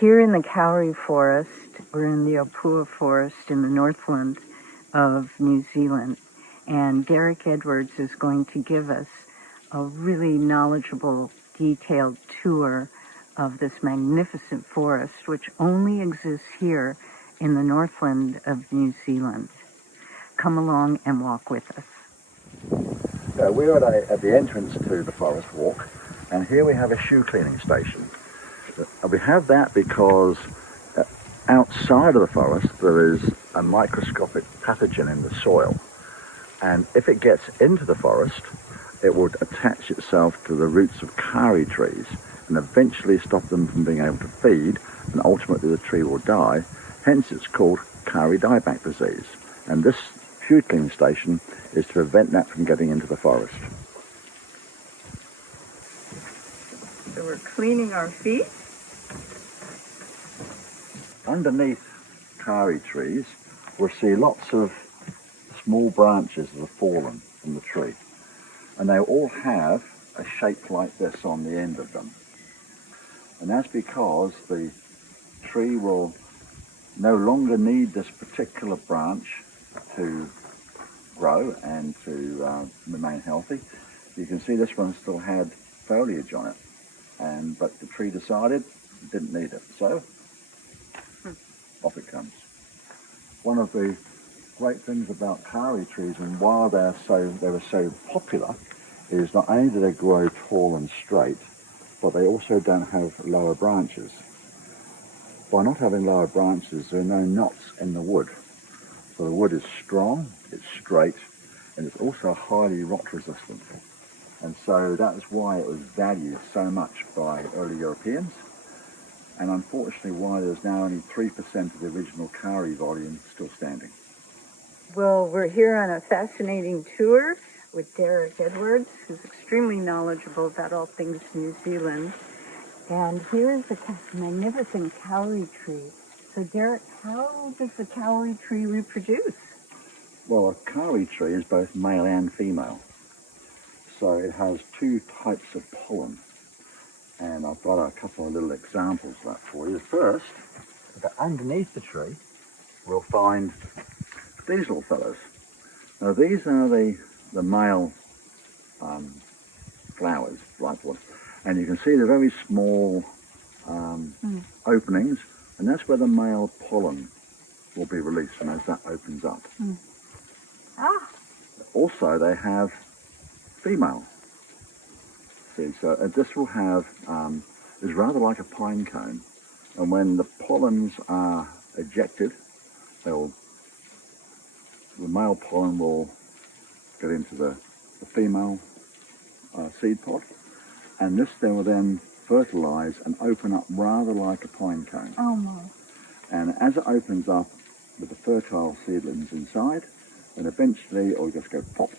Here in the Kauri Forest, we're in the Waipoua Forest in the Northland of New Zealand, and Derek Edwards is going to give us a really knowledgeable, detailed tour of this magnificent forest, which only exists here in the Northland of New Zealand. Come along and walk with us. We're at the entrance to the forest walk, and here we have a shoe cleaning station. We have that because outside of the forest there is a microscopic pathogen in the soil, and if it gets into the forest it would attach itself to the roots of kauri trees and eventually stop them from being able to feed, and ultimately the tree will die. Hence it's called kauri dieback disease, and this shoe cleaning station is to prevent that from getting into the forest. So we're cleaning our feet. Underneath kauri trees we'll see lots of small branches that have fallen from the tree, and they all have a shape like this on the end of them, and that's because the tree will no longer need this particular branch to grow and to remain healthy. You can see this one still had foliage on it, but the tree decided it didn't need it, so off it comes. One of the great things about kauri trees, and why they were so popular, is not only do they grow tall and straight, but they also don't have lower branches. By not having lower branches, there are no knots in the wood. So the wood is strong, it's straight, and it's also highly rot resistant. And so that's why it was valued so much by early Europeans, and unfortunately why there's now only 3% of the original kauri volume still standing. Well, we're here on a fascinating tour with Derek Edwards, who's extremely knowledgeable about all things New Zealand. And here's a magnificent kauri tree. So Derek, how does the kauri tree reproduce? Well, a kauri tree is both male and female. So it has two types of pollen. And I've got a couple of little examples of that for you. First, underneath the tree, we'll find these little fellows. Now these are the male flowers, like what, and you can see the very small openings, and that's where the male pollen will be released, and as that opens up. Also, they have female. See, so this will have is rather like a pine cone, and when the pollens are ejected, the male pollen will get into the female seed pod, and this then will then fertilize and open up rather like a pine cone. Oh my. And as it opens up with the fertile seedlings inside, then eventually it will just go pop,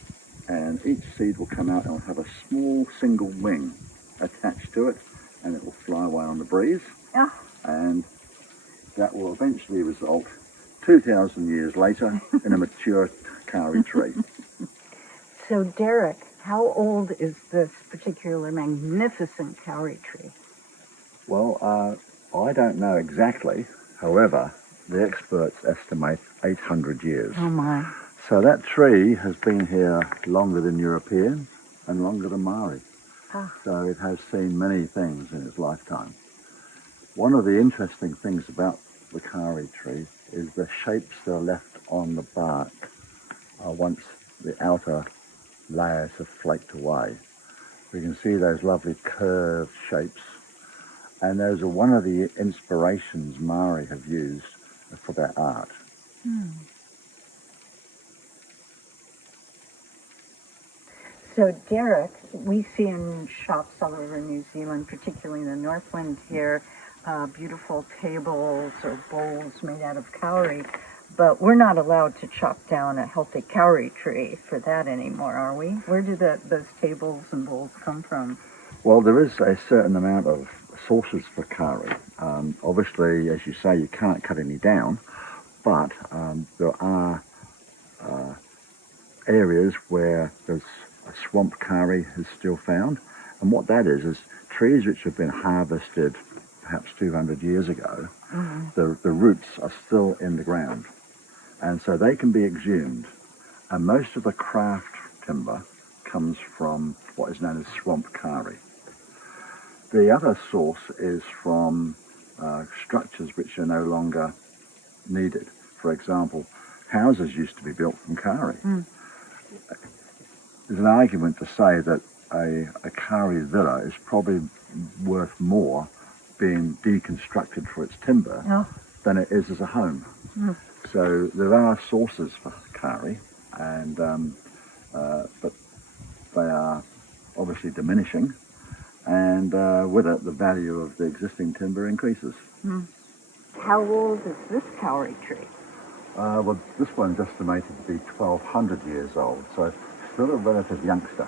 and each seed will come out and will have a small single wing attached to it, and it will fly away on the breeze. And that will eventually result 2,000 years later in a mature kauri tree. So Derek, how old is this particular magnificent kauri tree? Well, I don't know exactly. However, the experts estimate 800 years. Oh my. So that tree has been here longer than European and longer than Maori. So it has seen many things in its lifetime. One of the interesting things about the kauri tree is the shapes that are left on the bark once the outer layers have flaked away. We can see those lovely curved shapes, and those are one of the inspirations Maori have used for their art. So Derek, we see in shops all over New Zealand, particularly in the Northland here, beautiful tables or bowls made out of kauri, but we're not allowed to chop down a healthy kauri tree for that anymore, are we? Where do those tables and bowls come from? Well, there is a certain amount of sources for kauri. Obviously, as you say, you can't cut any down, but there are areas where there's a swamp kauri is still found, and what that is trees which have been harvested perhaps 200 years ago, the roots are still in the ground. And so they can be exhumed. And most of the craft timber comes from what is known as swamp kauri. The other source is from structures which are no longer needed. For example, houses used to be built from kauri. There's an argument to say that a kauri villa is probably worth more being deconstructed for its timber than it is as a home. So there are sources for kauri, and but they are obviously diminishing, and with it the value of the existing timber increases. How old is this kauri tree? Well, this one's estimated to be 1,200 years old, so still a relative youngster.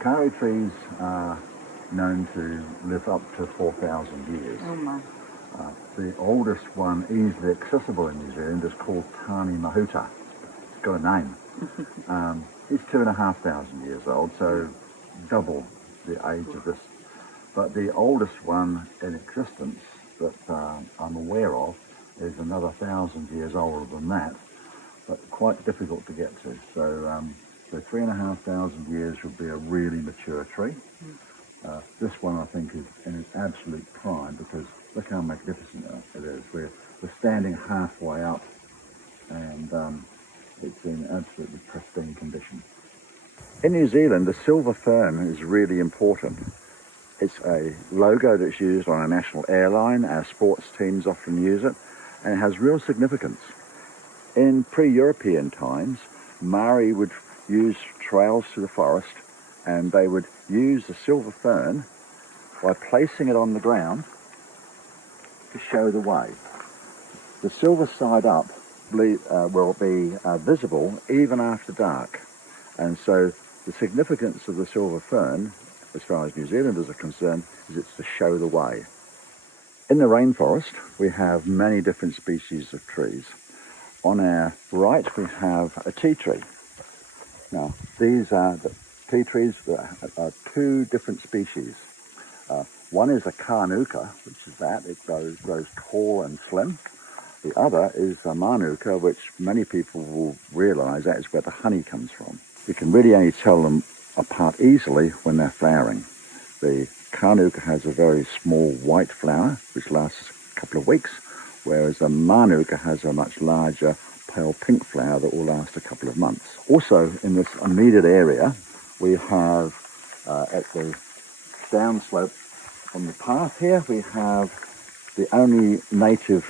Kauri trees are known to live up to 4,000 years. Oh my. The oldest one easily accessible in New Zealand is called Tani Mahuta. It's got a name. It's 2,500 years old, so double the age of this. But the oldest one in existence that I'm aware of is another 1,000 years older than that, but quite difficult to get to. So 3,500 years would be a really mature tree. This one I think is in its absolute prime, because look how magnificent it is. We're standing halfway up, and it's in absolutely pristine condition. In New Zealand, the silver fern is really important. It's a logo that's used on a national airline. Our sports teams often use it, and it has real significance. In pre-European times, Maori would use trails through the forest, and they would use the silver fern by placing it on the ground to show the way. The silver side up will be visible even after dark, and so the significance of the silver fern, as far as New Zealanders are concerned, is it's to show the way. In the rainforest, we have many different species of trees. On our right, we have a tea tree. Now, these are the tea trees that are two different species. One is a kānuka, which is that. It grows tall and slim. The other is a manuka, which many people will realise that is where the honey comes from. You can really only tell them apart easily when they're flowering. The kānuka has a very small white flower, which lasts a couple of weeks, whereas a manuka has a much larger pale pink flower that will last a couple of months. Also, in this immediate area, we have at the downslope on the path here, we have the only native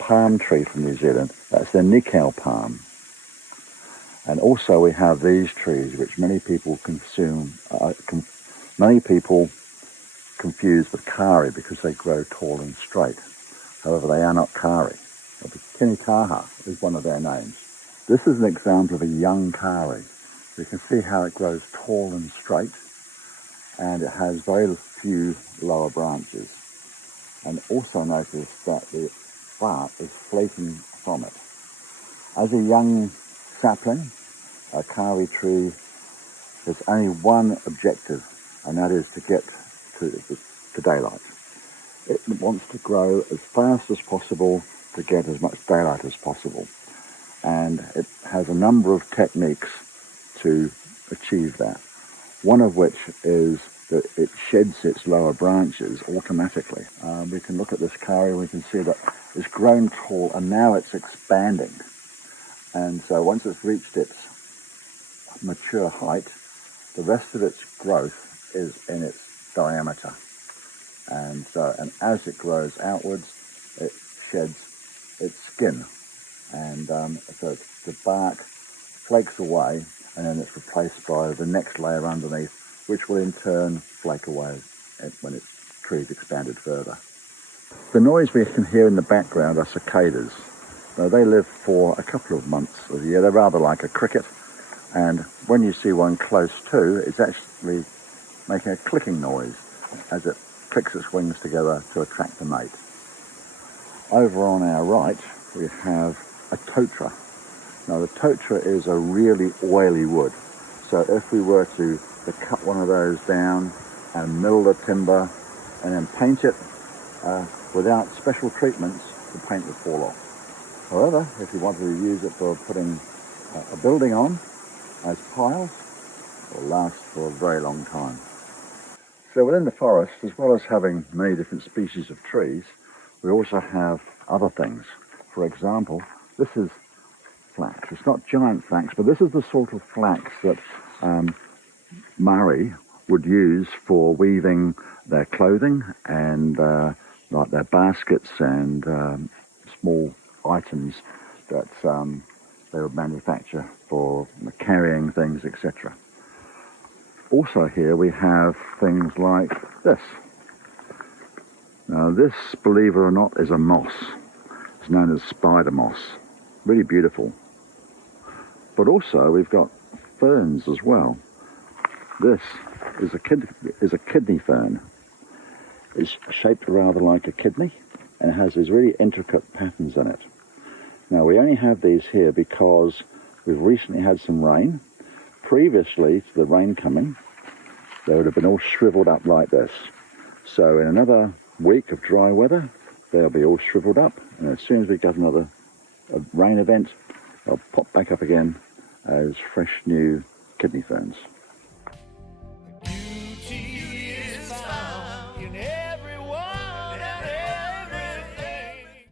palm tree from New Zealand. That's the nikau palm. And also we have these trees, which many people many people confuse with kauri because they grow tall and straight. However, they are not kauri. Kinikaha is one of their names. This is an example of a young kauri. You can see how it grows tall and straight, and it has very few lower branches. And also notice that the bark is flaking from it. As a young sapling, a kauri tree has only one objective, and that is to get to daylight. It wants to grow as fast as possible to get as much daylight as possible. And it has a number of techniques to achieve that. One of which is that it sheds its lower branches automatically. We can look at this kauri and we can see that it's grown tall and now it's expanding. And so once it's reached its mature height, the rest of its growth is in its diameter. And as it grows outwards, it sheds its skin. And so the bark flakes away, and then it's replaced by the next layer underneath, which will in turn flake away when its tree's expanded further. The noise we can hear in the background are cicadas. Now, they live for a couple of months of the year. They're rather like a cricket, and when you see one close to, it's actually making a clicking noise as it clicks its wings together to attract a mate. Over on our right, we have a totra. Now, the totra is a really oily wood. So if we were to cut one of those down and mill the timber and then paint it without special treatments. The paint would fall off. However, if you wanted to use it for putting a building on as piles, it will last for a very long time. So within the forest, as well as having many different species of trees, we also have other things. For example, this is flax. It's not giant flax, but this is the sort of flax that Maori would use for weaving their clothing and like their baskets and small items that they would manufacture for carrying things, etc. Also here we have things like this. Now this, believe it or not, is a moss. It's known as spider moss. Really beautiful. But also we've got ferns as well. This is a kidney fern. It's shaped rather like a kidney and it has these really intricate patterns in it. Now we only have these here because we've recently had some rain. Previously to the rain coming, they would have been all shriveled up like this. So in another week of dry weather, they'll be all shriveled up, and as soon as we get another rain event, they'll pop back up again as fresh new kidney ferns.